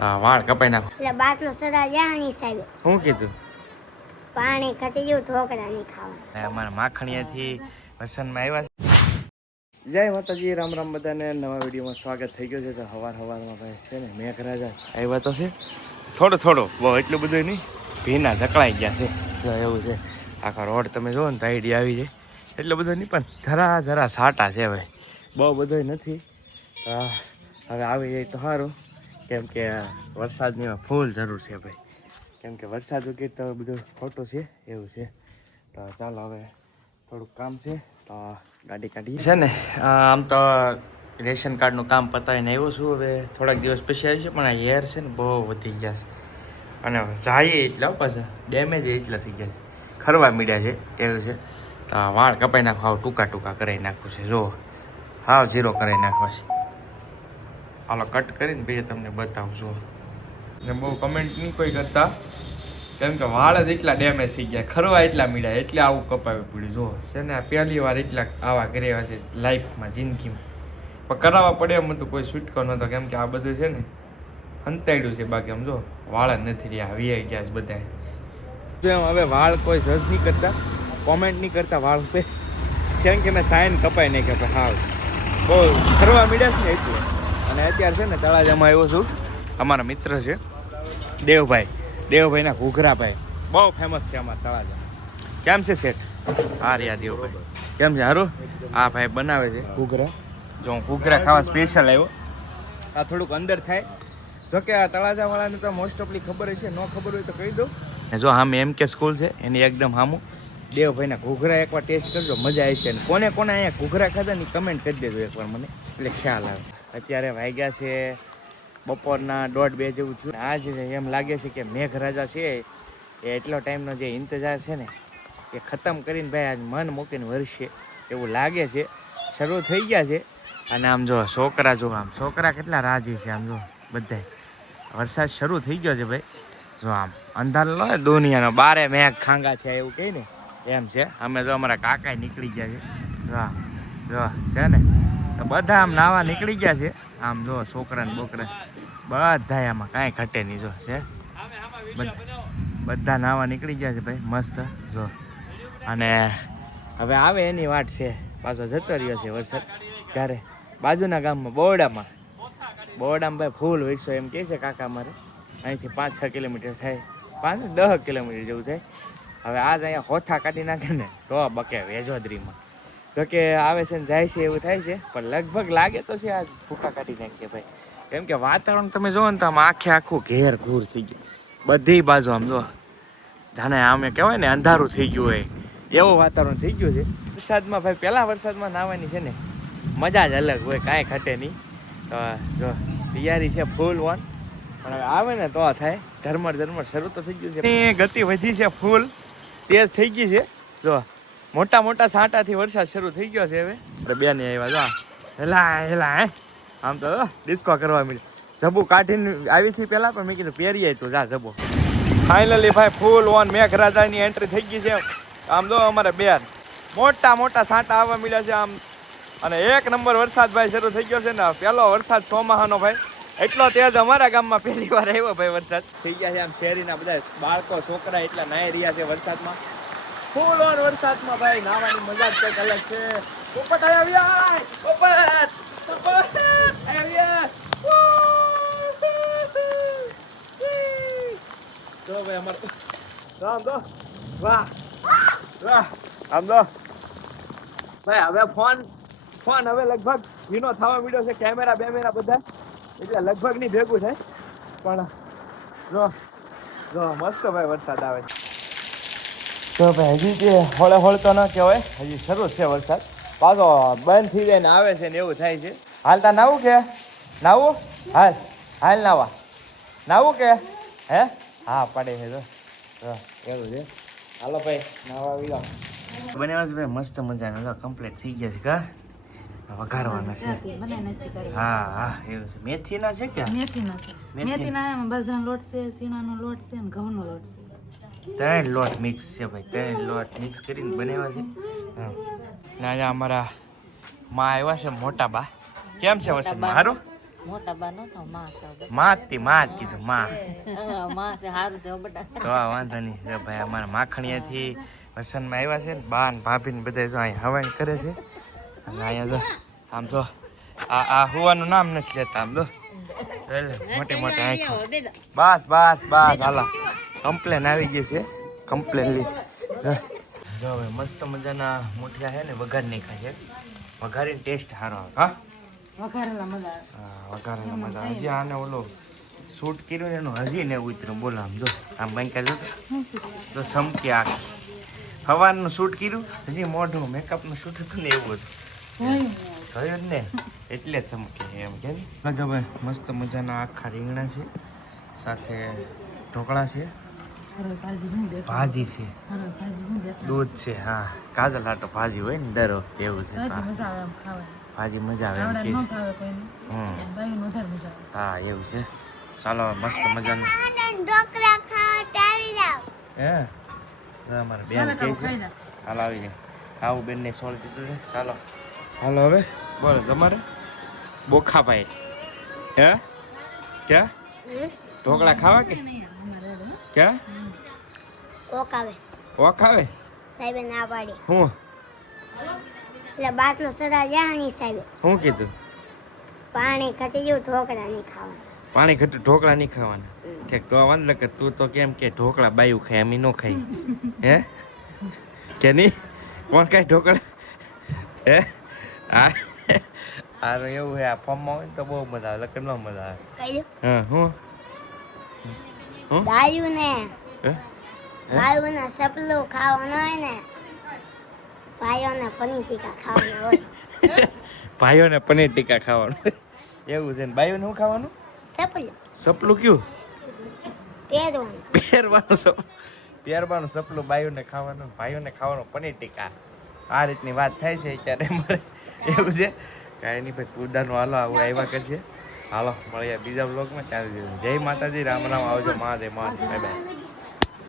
વાળ કપાઈ નાખો. એટલે બાટલો સદા જાણી સાહેબ શું કીધું? પાણી ખાતી જેવું ઢોકળા નહીં ખાવા. અમારા માખણીયાથી વસનમાં આવ્યા છે. જય માતાજી, રામ રામ બધાને. નવા વિડીયોમાં સ્વાગત થઈ ગયો છે. તો સવારમાં ભાઈ છે ને મેઘરાજા આવ્યા તો છે, થોડો બહુ એટલું બધું નહીં, ભીના જકળાઈ ગયા છે. જો એવું છે, આખા રોડ તમે જુઓ ને તો આઈડી આવી જાય. એટલું બધું નહીં પણ જરા સાટા છે ભાઈ, બહુ બધો નથી. હવે આવી જાય તો સારું, કેમ કે વરસાદની ફૂલ જરૂર છે ભાઈ, કેમ કે વરસાદ વગર તો બધું ખોટું છે એવું છે. તો ચાલો હવે થોડુંક કામ છે તો ગાડી કાઢી છે ને. આમ તો રેશન કાર્ડનું કામ પતાવીને આવ્યો છું. હવે થોડાક દિવસ પછી આવી છે, પણ આ હેર છે ને બહુ વધી ગયા છે, અને જાય એટલા પાછા ડેમેજ એટલા થઈ ગયા છે, ખરવા મીડ્યા છે એવું છે. તો વાળ કપાઈ નાખવા, હાવ ટૂંકા કરાવી નાખવું છે. જો હાવ ઝીરો કરાવી નાખવા છે. હાલો કટ કરીને પછી તમને બતાવું છું. ને બહુ કમેન્ટ નહીં કોઈ કરતા, કેમ કે વાળ જ એટલા ડેમેજ થઈ ગયા, ખરવા એટલા મીડ્યા, એટલે આવું કપાવી પડ્યું. જો છે ને આ પહેલી વાર એટલા આવા કર્યા છે લાઈફમાં, જિંદગીમાં. પણ કરાવવા પડે એમ તો કોઈ છૂટકો નહોતો, કેમ કે આ બધું છે ને હંતાડ્યું છે. બાકી આમ જો વાળ જ નથી રહ્યા, વીઆઈ ગયા છે બધા. તો એમ હવે વાળ કોઈ સજ નહીં કરતા, કોમેન્ટ નહીં કરતા વાળ પે, કેમ કે મેં સાઈન કપાઈ નહીં કપાય, હાવ બહુ ખરવા મીડ્યા છે ને એટલું. અને અત્યારે છે ને તળાજામાં આવ્યો છું. અમારા મિત્ર છે દેવભાઈના ઘૂઘરાભાઈ, બહુ ફેમસ છે અમારા તળાજા. કેમ છે શેઠ? હા રિયા દેવભાઈ, કેમ છે? સારું. આ ભાઈ બનાવે છે ઘૂઘરા. જો હું ઘૂઘરા ખાવા સ્પેશિયલ આવ્યો. આ થોડુંક અંદર થાય, જોકે આ તળાજાવાળાને તો મોસ્ટ ઓફલી ખબર હશે, ન ખબર હોય તો કહી દઉં. જો સામે MK સ્કૂલ છે એની એકદમ સામું દેવભાઈના ઘૂઘરા એકવાર ટેસ્ટ કરજો, મજા આવશે. ને કોને અહીંયા ઘૂઘરા ખાધા ની કમેન્ટ કરી દેજો એકવાર મને, એટલે ખ્યાલ આવે. અત્યારે વાગ્યા છે બપોરના 1:30 જેવું થયું. આજ એમ લાગે છે કે મેઘરાજા છે એ એટલો ટાઈમનો જે ઇંતજાર છે ને એ ખતમ કરીને ભાઈ આજ મન મૂકીને વરસે એવું લાગે છે. શરૂ થઈ ગયા છે. અને આમ જો છોકરા છોકરા કેટલા રાજી છે. આમ જો બધાય વરસાદ શરૂ થઈ ગયો છે ભાઈ. જો આમ અંધારો લો દુનિયાનો, બારે મેઘ ખાંગા છે એવું કહે ને એમ છે. અમે જો અમારા કાકા નીકળી ગયા છે, જો છે ને બધા આમ નાવા નીકળી ગયા છે. આમ જો છોકરા ને બોકરા બધા આમાં કાંઈ ઘટે નહીં. જો છે બધા નાવા નીકળી ગયા છે ભાઈ, મસ્ત. જો અને હવે આવે એની વાટ છે, પાછો જતો રહ્યો છે વરસાદ. જ્યારે બાજુના ગામમાં બોરડામાં ભાઈ ફૂલ વરસો એમ કહે છે કાકા મારે. અહીંથી 5-6 કિલોમીટર થાય, 5-10 કિલોમીટર જેવું થાય. હવે આજ અહીંયા હોથા કાઢી નાખે ને તો બકે વેજોદરીમાં. જોકે આવે છે ને જાય છે એવું થાય છે, પણ લગભગ લાગે તો છે આજ ભૂકા કાઢી નાખીએ ભાઈ. કેમ કે વાતાવરણ તમે જોવો ને તો આમ આખું ઘેર ઘૂર થઈ ગયું, બધી બાજુ આમ જો જાણે આમે કહેવાય ને અંધારું થઈ ગયું હોય એવું વાતાવરણ થઈ ગયું છે. વરસાદમાં ભાઈ પહેલા વરસાદમાં નાહવાની છે ને મજા જ અલગ હોય, કાંઈ ઘટે નહીં. તો જો તૈયારી છે ફૂલ વન, પણ હવે આવે ને તો થાય. ઝરમર શરૂ તો થઈ ગયું છે, ગતિ વધી છે, ફૂલ તેજ થઈ ગઈ છે. જો મોટા સાંટાથી વરસાદ શરૂ થઈ ગયો છે. હવે બેન આવ્યા જો હેલા આમ તો ડિસ્કો કરવા મળ્યું. જબુ કાઢીને આવી થી પહેલા પણ મેં કીધું પહેરીએ તો જા જબુ. ફાઇનલી ભાઈ ફૂલ ઓન મેઘરાજાની એન્ટ્રી થઈ ગઈ છે. આમ જો અમારે બેન મોટા સાંટા આવવા મળ્યા છે આમ. અને 1 નંબર વરસાદ ભાઈ શરૂ થઈ ગયો છે ને, પહેલો વરસાદ ચોમાહાનો ભાઈ. એટલો તેજ અમારા ગામમાં પહેલી વાર આવ્યો ભાઈ વરસાદ. થઈ ગયા છે આમ શહેરીના બધા બાળકો છોકરા એટલા નાહી રહ્યા છે વરસાદમાં. ફૂલ ઓન વરસાદમાં ભાઈ નાવાની મજા જ કંઈક અલગ છે. પોપટ આવ્યા, પોપટ આવ્યા. જો ભાઈ અમારે આમ તો વાહ આમ તો ભાઈ હવે ફોન હવે લગભગ ભીનો થવા માંડ્યો છે. કેમેરા બેમેરા બધા એટલે લગભગ નહીં ભેગું થાય, પણ જો મસ્ત ભાઈ વરસાદ આવે છે. તો ભાઈ હજી જે હોળે તો ન કહેવાય, હજી શરૂ છે વરસાદ. પાછો બંધ થઈ જાય ને આવે છે ને એવું થાય છે. હાલતા નાવું કે નાવું? હાલ નાવું કે હે? હા પડે છે તો એવું છે. હાલો ભાઈ નાવા આવી જાઓ. બનાવ્યા છે ભાઈ મસ્ત મજાના, કમ્પ્લીટ થઈ ગયા છે. કા વઘારવાના છે? હા એવું છે. મેથીના છે કે મેથીના બાજરાનો લોટ છે, સીણાનો લોટ છે અને ઘઉંનો લોટ છે. 3 લોટ મિક્સ છે ભાઈ, 3 લોટ મિક્સ કરીને બનાવ્યા છે. ને અહીંયા અમારા માં આવ્યા છે મોટા બા. કેમ છે વરસાદમાં? સારું મોટા બા નતો માં છે બધા. માં જ કીધું માં માં છે સારું છે બધા. તો આ વાંધો નહીં જો ભાઈ અમારા માખણીયાથી વસનમાં આવ્યા છે ને બા ને ભાભી ને બધા જો અહીંયા હવાઈ કરે છે અને અહીંયા જો આમ જો આ હુવાનું નામ નથી લેતા આમ જો મોટી મોટી આંખો બસ હાલો કમ્પ્લેન આવી ગઈ છે કમ્પ્લેન જો હવે મસ્ત મજાના મુઠિયા છે ને વઘાર નાખ્યા છે વઘારીને ટેસ્ટ સારો આવે હા વઘારેલા મજા આવે. હા વઘારેલા મજા આવે. હજી આને ઓલો શૂટ કર્યું ને એનું હજી ને ઉતર્યું બોલો આમ જો આમ બંકા જો તો સમકી આખી સવારનું શૂટ કર્યું હજી મોઢું મેકઅપનું શૂટ હતું ને એવું હતું થયું જ ને એટલે જ ચમકે એમ કે ભાઈ મસ્ત મજાના આખા રીંગણા છે સાથે ઢોકળા છે હરળ ભાજી હું દેખાય. ભાજી છે હરળ ભાજી હું દેખાય. દૂધ છે હા કાજલ આટો ભાજી હોય ને દર વખતે એવું છે ભાજી હા. મજા આવે આમ ખાવાની. ભાજી મજા આવે એમ આવડે કે ન ભાવે કોઈને. હમ ભાઈને વધારે મજા આવે. હા એવું છે ચાલો મસ્ત મજાનું ઢોકળા ખાવા ટાળી જાવ. હે અમારે બેન ચાલો કે તો છે ખાઈ લે. હાલ આવી જાય આવું બેનને સોળ દીધું છે ચાલો હાલો હવે બોલો તમારે બોખાભાઈ હે ક્યાં ઢોકળા ખાવા કે ક્યાં ઓકાવે ઓખાવે સાહેબે ના પાડી હું એટલે બાટલો સદા જાણી સાહેબે હું કીધું પાણી ઘટી ગયું ઢોકળા નહીં ખાવા. પાણી ઘટું ઢોકળા નહીં ખાવાના ઠીક તો વાંધો કે તું તો કેમ કે ઢોકળા બાયું ખાય અમે ન ખાઈ હે કે નહીં કોણ ખાય ઢોકળા હે હા આ એવું હે આ ફોર્મમાં હોય ને તો બહુ મજા આવે લગ્નમાં મજા આવે કહી દઉં હા હું ગાયું ને હે ગાયું ને સપલું ખાવાનું હોય ને ભાઈઓને પનીર ટીકા ખાવાનું હોય. ભાઈઓને પનીર ટીકા ખાવાનું એવું છે ને ભાઈઓને શું ખાવાનું સપલું સપલું કયું પહેરવાનું પહેરવાનું સપલું બાઈઓને ખાવાનું ભાઈઓને ખાવાનું પનીર ટીકા આ રીતની વાત થાય છે ત્યારે મારે એવું છે કાંઈ નહીં ભાઈ કુદાનું હાલો આવું આવ્યા કરશે હાલો મળીએ બીજા બ્લોગમાં ચાલી જશે જય માતાજી રામ રામ આવજો મહાદેવ મહાદેવ બાય બાય